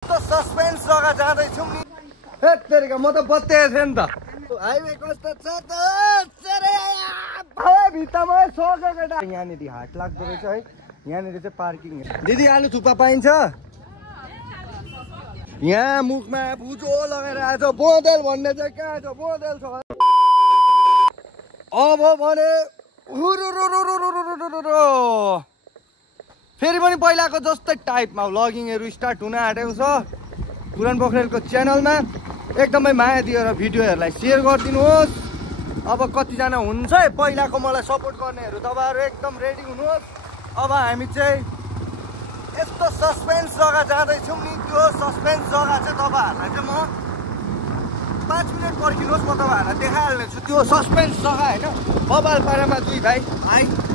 तो सस्पेन्स जग्गा जाँदैछौँ नि। हे तेरिका म त बत्तिएको थिएँ नि त। हाइवे कस्तो छ त भित्तामा सकेको केटा। यहाँनिर हाट लाग्दो रहेछ है। यहाँनिर चाहिँ पार्किङ। दिदी आलु थुक्पा पाइन्छ? यहाँ मुखमा भुजो लगाएर आएको छ। बोँदेल भन्ने चाहिँ कहाँ छ? बोँदेल छ अब भने फेरि पनि पहिलाको जस्तै टाइपमा भ्लगिङहरू स्टार्ट हुन आँटेको छ पुरान पोखरेलको च्यानलमा। एकदमै माया दिएर भिडियोहरूलाई सेयर गरिदिनुहोस्। अब कतिजना हुन्छ है पहिलाको मलाई सपोर्ट गर्नेहरू, तपाईँहरू एकदम रेडी हुनुहोस्। अब हामी चाहिँ यस्तो सस्पेन्स जग्गा जाँदैछौँ नि। त्यो सस्पेन्स जग्गा चाहिँ तपाईँहरूलाई चाहिँ म 5 मिनट पर्खिनुहोस्, म तपाईँहरूलाई देखाइहाल्नेछु त्यो सस्पेन्स जग्गा होइन। बबालपाडामा दुई भाइ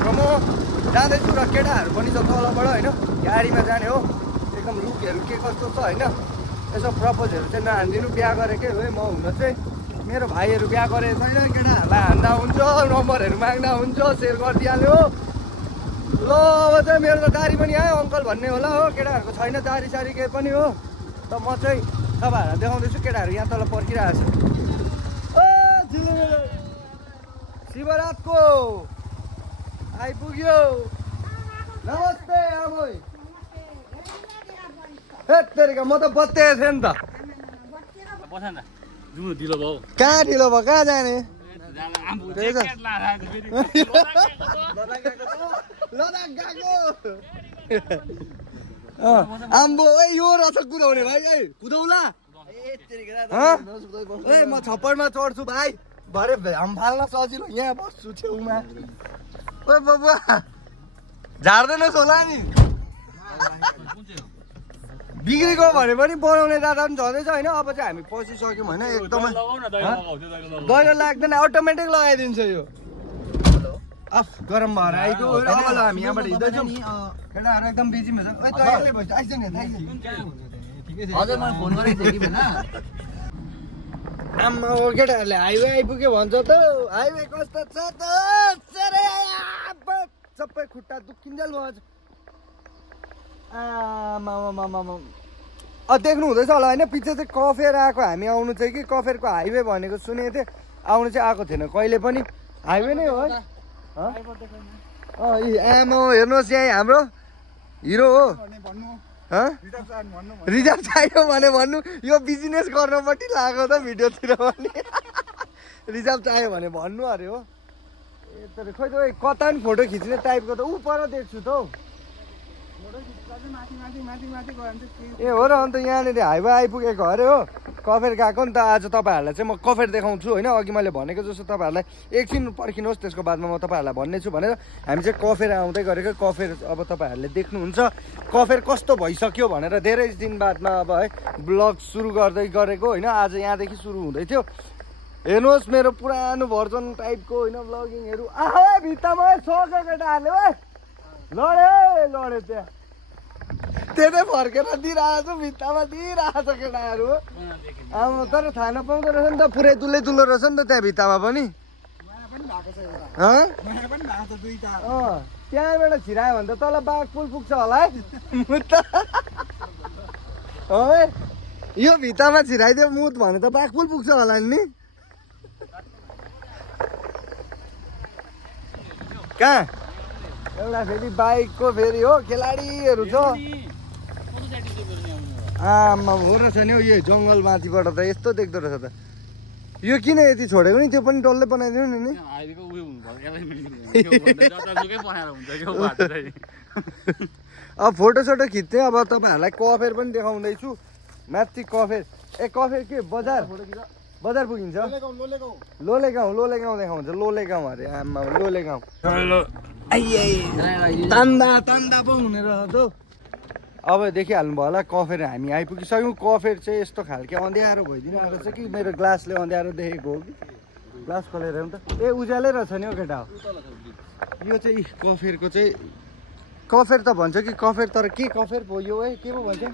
र म जाँदैछु र केटाहरू पनि छ तलबाट होइन। गाडीमा जाने हो। एकदम रुखहरू के कस्तो छ होइन। यसो प्रपोजहरू चाहिँ नहानिदिनु। बिहा गरेकै हो है म हुन चाहिँ। मेरो भाइहरू बिहा गरेको छैन। केटाहरूलाई हान्दा हुन्छ, नम्बरहरू माग्दा हुन्छ, सेयर गरिदिइहाल्यो। ल अब चाहिँ मेरो त दारी पनि आयो अङ्कल भन्ने होला हो। केटाहरूको छैन दारी सारी केही पनि हो। त म चाहिँ तपाईँहरूलाई देखाउँदैछु। केटाहरू यहाँ तल पर्खिरहेको छ। शिवरातको आइपुग्यो। नमस्ते आमै। हे तेरिका म त बत्तिएको थिएँ नि त। कहाँ ढिलो भयो? कहाँ जाने? आम्बो यो रहेछ कुदाउने भाइ। कुदाउला म छप्परमा चढ्छु भाइ। भरे हाम फाल्न सजिलो। यहाँ बस्छु छेउमा। ओ बबुवा झार्दैनस् होला नि? बिग्रेको भने पनि बनाउने दादा पनि झर्दैछ होइन। अब चाहिँ हामी पसिसक्यौँ होइन। एकदमै दैलो लाग्दैन, अटोमेटिक लगाइदिन्छ यो। अफ गरम भएर आइगयो। अब हामी यहाँबाट हिँड्दैछौँ। केटाहरू एकदम बिजीमा छ। आम्मा हो केटाहरूले हाइवे आइपुग्यो भन्छ त। हाइवे कस्तो छ त सबै खुट्टा दुखिन्जेल भन्छ। देख्नु हुँदैछ होला होइन। पछि चाहिँ कफेर आएको हामी आउनु चाहिँ कि कफेरको हाइवे भनेको सुनेको थिएँ। आउनु चाहिँ आएको थिएन कहिले पनि। हाइवे नै हो है। आमा हेर्नुहोस् यहाँ हाम्रो हिरो हो। रिजर्भ चाहियो भने भन्नु। यो बिजनेस गर्नपट्टि लाग्यो त भिडियोतिर पनि। रिजर्भ चाहियो भने भन्नु अरे हो। तर खोइ त कता पनि फोटो खिच्ने टाइपको त ऊ पर देख्छु त हौ। ए हो र। अन्त यहाँनिर हाइवे आइपुगेको अरे हो। कफेर गएको नि त। आज तपाईँहरूलाई चाहिँ म कफेर देखाउँछु होइन। अघि मैले भनेको जस्तो तपाईँहरूलाई एकछिन पर्खिनुहोस्। त्यसको बादमा म तपाईँहरूलाई भन्नेछु भनेर हामी चाहिँ कफेर आउँदै गरेको। कफेर अब तपाईँहरूले देख्नुहुन्छ कफेर कस्तो भइसक्यो भनेर। धेरै दिन बादमा अब है ब्लग सुरु गर्दै गरेको होइन। आज यहाँदेखि सुरु हुँदै थियो। हेर्नुहोस् मेरो पुरानो भर्जन टाइपको होइन ब्लगिङहरू। भित्तामा सक्यो केटाहरूले। लडे त्यहाँ त्यतै फर्केर दिइरहेको छु। भित्तामा दिइरहेको छ केटाहरू। तर थाहा नपाउँदो रहेछ नि त। पुरै दुलै दुलो रहेछ नि त त्यहाँ भित्तामा पनि। त्यहाँबाट छिरायो भने त तल बाघ पुल पुग्छ होला है। यो भित्तामा छिराइदियो मुत भने त बाघ पुल पुग्छ होला नि। कहाँ एउटा फेरि बाइकको फेरि हो खेलाडीहरू छ। आमा हो रहेछ नि हौ। यो जङ्गल माथिबाट त यस्तो देख्दो रहेछ त। यो किन यति छोडेको नि? त्यो पनि डल्लै बनाइदिनु नि। अब फोटोसोटो खिच्ने। अब तपाईँहरूलाई कफेर पनि देखाउँदैछु। माथि कफेर। कफेर के बजार पुगिन्छ। लोलेगाउँ देखाउँछ। लोलेगाउँ अरे आमा लोलेगाउँ। तान्दा पो हुने रहेछ त। अब देखिहाल्नु भयो होला कफेर हामी आइपुगिसक्यौँ। कफेर चाहिँ यस्तो खालके अँध्यारो भइदिनु आएको छ कि मेरो ग्लासले अँध्यारो देखेको हो कि ग्लास खोलेर हेरौँ त। उज्यालै रहेछ नि हौ केटा हो। यो चाहिँ कफेरको चाहिँ कफेर त भन्छ कि कफेर। तर के कफेर पो यो है के पो भन्छ?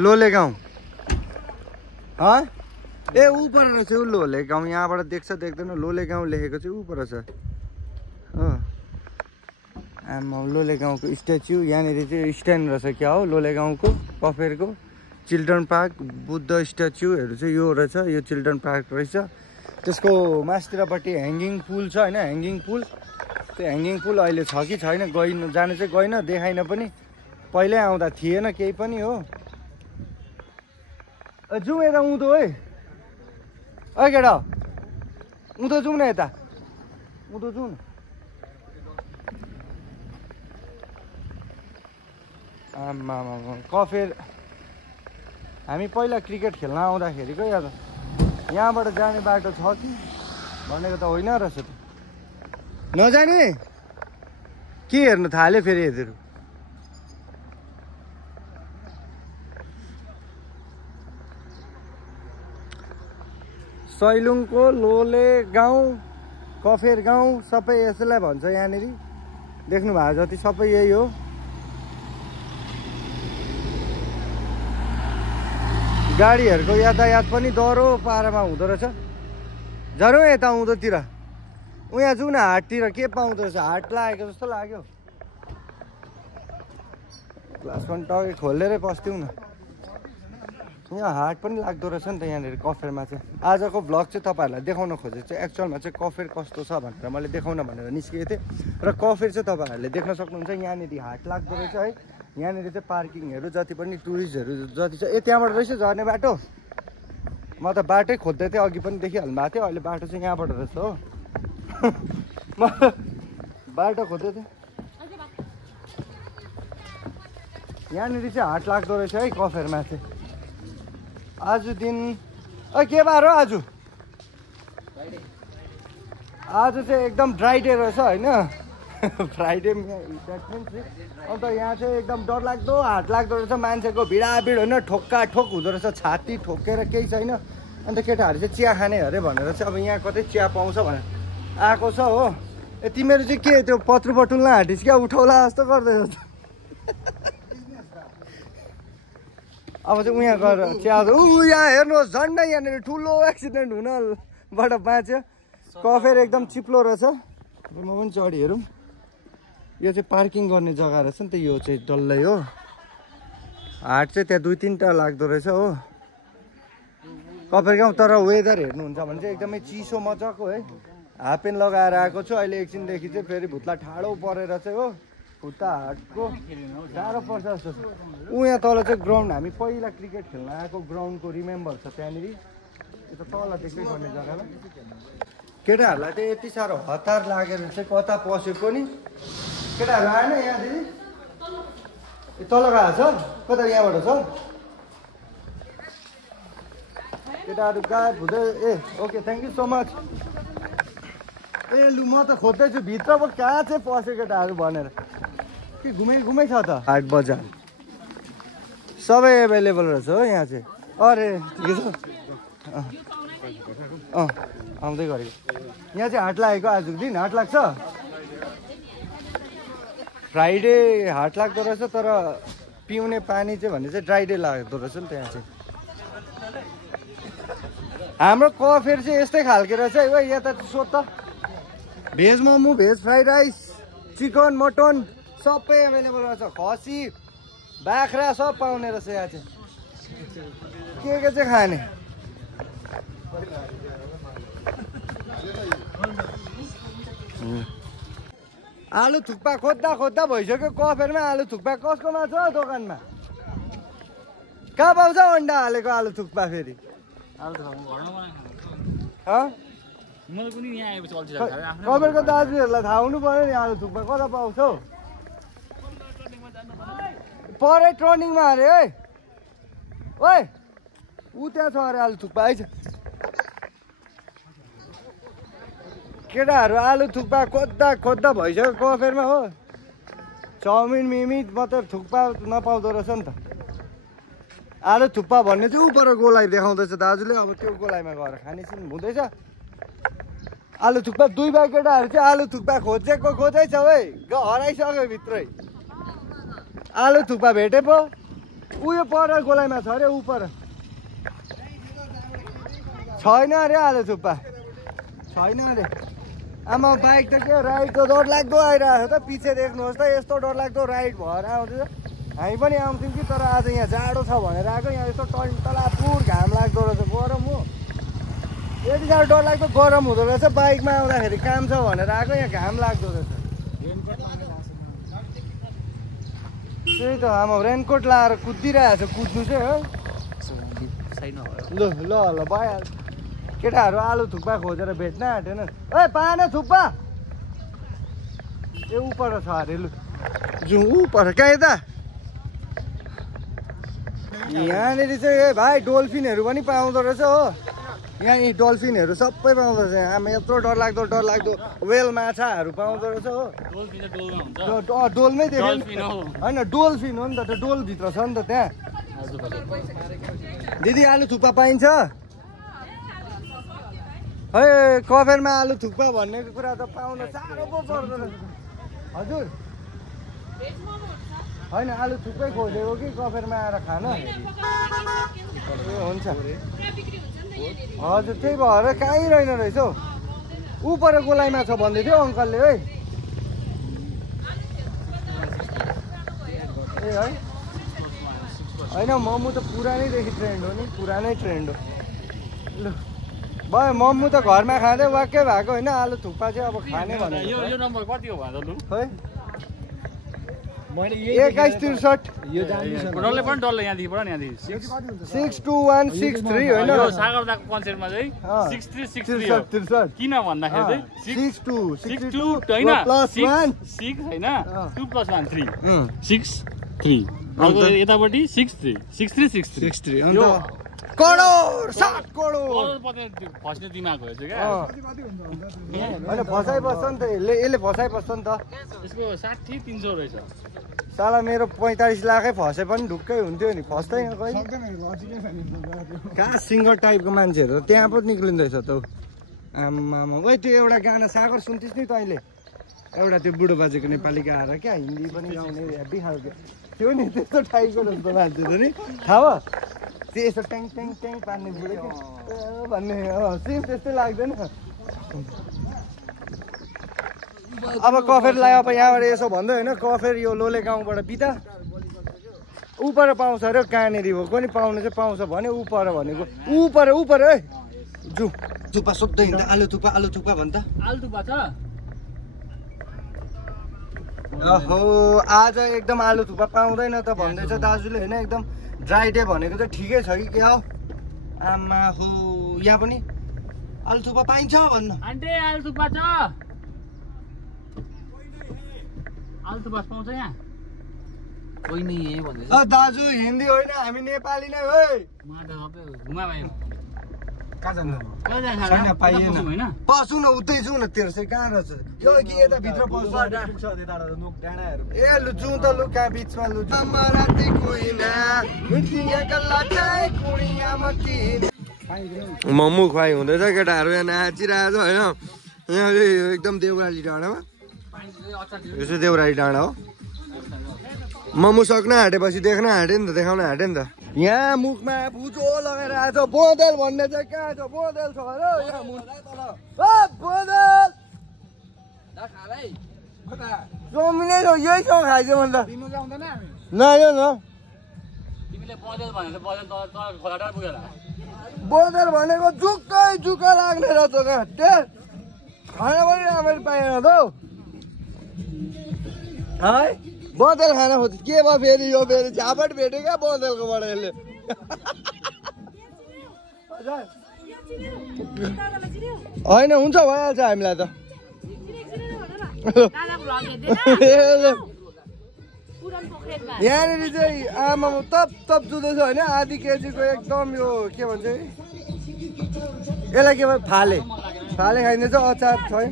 लोलेगाउँ। ऊ पर रहेछ ऊ लोलेगाउँ। यहाँबाट देख्छ देख्दैन लोलेगाउँ लेखेको चाहिँ ऊ पर छ। आमा लोलेगाउँको स्ट्याच्यु। यहाँनिर चाहिँ स्ट्यान्ड रहेछ क्या हो लोलेगाउँको कफेरको। चिल्ड्रन पार्क बुद्ध स्ट्याचुहरू चाहिँ यो रहेछ यो चिल्ड्रन पार्क रहेछ त्यसको मास्तिरपट्टि ह्याङ्गिङ पुल छ हैन ह्याङ्गिङ पुल त्यो ह्याङ्गिङ पुल अहिले छ कि छैन जानु चाहिँ गइन देखाइन पनि पहिल्यै आउँदा थिएन केही पनि हो जाउँ यता उँधो है केटा उँधो जाउँ न यता उँधो जाउँ न आमा कफेर हामी पहिला क्रिकेट खेल्न आउँदाखेरिको या यहाँबाट जाने बाटो छ कि भनेको त होइन रहेछ त नजाने के हेर्नु थाल्यो फेरि यतिहरू सैलुङको लोले गाउँ कफेर गाउँ सबै यसैलाई भन्छ यहाँनिर देख्नु भएको जति सबै यही हो गाडीहरूको यातायात पनि डह्रो पारामा हुँदो रहेछ झरौँ यता उँधोतिर उहाँ जाउँ न हाटतिर के पाउँदो रहेछ हाट लागेको जस्तो लाग्यो ग्लास पनि टकै खोलेरै पस्थ्यौँ न यहाँ हाट पनि लाग्दो रहेछ नि त यहाँनिर कफेरमा चाहिँ आजको भ्लग चाहिँ तपाईँहरूलाई देखाउन खोजेको चाहिँ एक्चुअलमा चाहिँ कफेर कस्तो छ भनेर मैले देखाउन भनेर निस्केको थिएँ र कफेर चाहिँ तपाईँहरूले देख्न सक्नुहुन्छ यहाँनिर हाट लाग्दो रहेछ है यहाँनिर चाहिँ पार्किङहरू जति पनि टुरिस्टहरू जति छ त्यहाँबाट रहेछ झर्ने बाटो म त बाटै खोज्दै थिएँ अघि पनि देखिहाल्नु भएको थियो अहिले बाटो चाहिँ यहाँबाट रहेछ हो म बाटो खोज्दै थिएँ यहाँनिर चाहिँ हाट लाग्दो रहेछ है कफेरमा चाहिँ आज दिन के बार हो आज चाहिँ एकदम ड्राई डे रहेछ होइन फ्राइडे अन्त यहाँ चाहिँ एकदम डरलाग्दो हाट लाग्दो रहेछ मान्छेको भिडाभिड होइन ठोक्का ठोक हुँदो रहेछ छाती ठोकेर केही छैन अन्त केटाहरू चाहिँ चिया खाने अरे भनेर चाहिँ अब यहाँ कतै चिया पाउँछ भनेर आएको छ हो तिमीहरू चाहिँ के त्यो पत्रु बटुल्न हाटिस् क्या उठाउला जस्तो गर्दैछ अब चाहिँ उहाँ गएर चिया यहाँ हेर्नुहोस् झन्डै यहाँनिर ठुलो एक्सिडेन्ट हुनबाट बाँच्यो कफेर एकदम चिप्लो रहेछ म पनि चढी हेरौँ यो चाहिँ पार्किङ गर्ने जग्गा रहेछ नि त यो चाहिँ डल्लै हो हाट चाहिँ त्यहाँ 2-3टा लाग्दो रहेछ हो कफेर गाउँ तर वेदर हेर्नुहुन्छ भने चाहिँ एकदमै चिसो मजाको है हाफ प्यान्ट लगाएर आएको छु अहिले एकछिनदेखि चाहिँ फेरि भुत्ला ठाडो परेर चाहिँ हो खुट्टा हाटको साह्रो पर्छ जस्तो छ यहाँ तल चाहिँ ग्राउन्ड हामी पहिला क्रिकेट खेल्न आएको ग्राउन्डको रिमेम्बर छ त्यहाँनिर त्यो त तल देख्दै गर्ने जग्गामा केटाहरूलाई चाहिँ यति साह्रो हतार लागेर चाहिँ कता पसेको नि केटाहरू आएन यहाँ दिदी तल गएको छ कता यहाँबाट छ केटाहरू गायब हुँदै okay thank you so much लु म त खोज्दैछु भित्र पो कहाँ चाहिँ पस्यो केटाहरू भनेर के घुमै छ त हाट बजार सबै एभाइलेबल रहेछ हो यहाँ चाहिँ अरे ठिकै छ आउँदै गरेको यहाँ चाहिँ हाट लागेको आजको दिन हाट लाग्छ फ्राइडे हाट लाग्दो रहेछ तर पिउने पानी चाहिँ भने चाहिँ ड्राइडे लाग्दो रहेछ नि त यहाँ चाहिँ हाम्रो कफेर चाहिँ यस्तै खालको रहेछ है यता सोध त veg momo veg fried rice chicken mutton सबै एभाइलेबल रहेछ खसी बाख्रा सब पाउने रहेछ यहाँ चाहिँ के चाहिँ खाने आलु थुक्पा खोज्दा भइसक्यो कफेरमा आलु थुक्पा कसकोमा छ दोकानमा कहाँ पाउँछ अन्डा हालेको आलु थुक्पा फेरि कफेरको दाजुहरूलाई थाहा हुनु पर्यो नि आलु थुक्पा कता पाउँछ हौ परे टर्निङमा अरे है ओए ऊ त्यहाँ छ अरे आलु थुक्पा आइज केटाहरू आलु थुक्पा खोज्दा भइसक्यो कफेरमा हो चाउमिन मिमी मात्र थुक्पा नपाउँदो रहेछ नि त आलु थुक्पा भन्ने चाहिँ उपर गोलाइ देखाउँदैछ दाजुले अब त्यो गोलाइमा गएर खानेछन् हुँदैछ आलु थुक्पा 2 भाइ केटाहरू चाहिँ आलु थुक्पा खोजै छ है हराइसक्यो भित्रै आलु थुक्पा भेटे पो उयो पर गोलाइमा छ अरे उपर छैन अरे आलु थुक्पा छैन अरे आमा बाइक त के राइडको डर लाग्दो आइरहेको छ त पछि देख्नुहोस् त यस्तो डर लाग्दो राइड भएर आउँदैछ हामी पनि आउँछौँ कि तर आज यहाँ जाडो छ भनेर आएको यहाँ यस्तो तलापुर घाम लाग्दो रहेछ गरम हो यति साह्रो डर लाग्दो गरम हुँदो रहेछ बाइकमा आउँदाखेरि काम छ भनेर आएको यहाँ घाम लाग्दो रहेछ त्यही त आमा रेनकोट लाएर कुदिरहेको छ कुद्नु चाहिँ है ल ल ल भइहाल्छ केटाहरू आलु थुक्पा खोजेर भेट्न आँटेन ए पाएन थुक्पा ए उपर छ अरे लु जाउँ उपर कहाँ यता यहाँनिर चाहिँ ए भाइ डल्फिनहरू पनि पाउँदो रहेछ हो यहाँ यी डल्फिनहरू सबै पाउँदो रहेछ आमा यत्रो डरलाग्दो वेल माछाहरू पाउँदो रहेछ हो डोलमै देख्यो होइन डोल्फिन हो नि त डोलभित्र छ नि त त्यहाँ दिदी आलु थुक्पा पाइन्छ है कफेरमा आलु थुक्पा भन्ने कुरा त पाउन साह्रो पो पर्दो रहेछ हजुर होइन आलु थुक्पै खोजेको कि कफेरमा आएर खान ए हुन्छ हजुर त्यही भएर कहीँ रहेन रहेछ हौ ऊ पर गोलाइमा छ भन्दै थियो अङ्कलले है ए है होइन मोमो त पुरानैदेखि ट्रेन्ड हो नि पुरानै ट्रेन्ड हो लु भयो मोमो त घरमा खाँदै वाक्कै भएको होइन आलु थुक्पा चाहिँ अब खाने भनेर यो नम्बर कति हो भन्दा लु है 2163 यो डल्लै पनि डल्लै यहाँदेखि पढ यहाँदेखि 62163 होइन यो सागरदाको कन्सेप्टमा चाहिँ 6363 किन भन्दाखेरि चाहिँ 62 होइन 6 होइन 2 + 1 3 63 अर्को यतापट्टि 63 यो करोड 7 करोड फस्ने दिमाग हो क्या होइन फसाइ बस्छ नि त यसले फसाइ बस्छ नि त यसको 60-300 रहेछ साला मेरो 45 लाखै फसे पनि ढुक्कै हुन्थ्यो नि फस्दैन कहिले कहाँ सिङ्गर टाइपको मान्छेहरू त्यहाँ पो निक्लिँदैछ त आमा ओइ त्यो एउटा गाना सागर सुन्थिस् नि तैँले एउटा त्यो बुढो बाजेको नेपाली गाएर क्या हिन्दी पनि गाउने हेभी खालको त्यो नि त्यस्तो टाइपको जस्तो मान्छे त नि थाहा भयो त्यो यसो ट्याङ ट्याङ ट्याङ पार्ने बुढो क्या भन्ने सेम त्यस्तै लाग्दैन अब कफेरलाई अब यहाँबाट यसो भन्दै होइन कफेर यो लोले गाउँबाट बिता उपर पाउँछ अरे कहाँनिर हो कोनि पाउनु चाहिँ पाउँछ भने उपर भनेको उपर है जु थुक्पा सोध्दै हिँड्दा आलु थुक्पा भन्छ आलु थुक्पा छ ओहो आज एकदम आलु थुक्पा पाउँदैन त भन्दैछ दाजुले होइन एकदम ड्राई डे भनेको चाहिँ ठिकै छ कि के हो आमा हो यहाँ पनि आलु थुक्पा पाइन्छ भन्नु आन्टी आलु थुक्पा छ आलु थुक्पा पाउँछ यहाँ कोही नै भन्दैछ दाजु हिन्दी होइन हामी नेपाली नै हो घुमा भयो पसु न उतै जाउँ न तेर्सै कहाँ रहेछ यो कि यता भित्र पस्छ ए लु जाउँ त लु कहाँ बिचमा लु मोमो खुवाइ हुँदैछ केटाहरू यहाँ नाचिरहेको छ होइन यहाँ एकदम देउराली डाँडामा यसो देउराली डाँडा हो मोमो सक्न आँटेपछि देख्न आँट्यो नि त देखाउन आँट्यो नि त यहाँ मुखमा भुजो लगाएर आएको छ बोँदेल भन्ने चाहिँ कहाँ छ बोँदेल छ अरे बोँदेल जमिनै छ यही सँग खाइछ भने त नआयो न बोँदेल भनेको जुक्कै लाग्ने रहेछ कहाँ त्यो खाना पनि राम्ररी पाएन त है बोँदेल खान खोज्छ के भयो फेरि यो फेरि झापट भेट्यो क्या बोँदेलकोबाट यसले होइन हुन्छ भइहाल्छ हामीलाई त यहाँनिर चाहिँ आमा तप जुँदैछ होइन आधी केजीको एकदम यो के भन्छ यसलाई के भन्छ फाले खाइँदैछ अचार छ है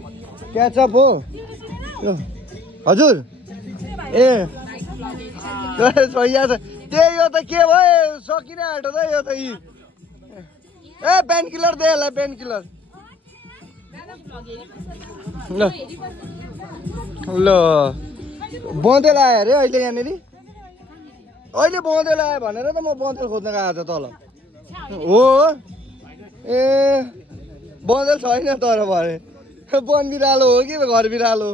क्याचअप हो हजुर ए सही छ त्यही हो त के भयो सकिन आँटो त यो त ए पेन किलर दे यसलाई पेन किलर ल बोँदेल आयो अरे अहिले यहाँनिर अहिले बोँदेल आयो भनेर त म बोँदेल खोज्न गएको त तल हो ए बोँदेल छैन तर भरे वन बिरालो हो कि घर बिरालो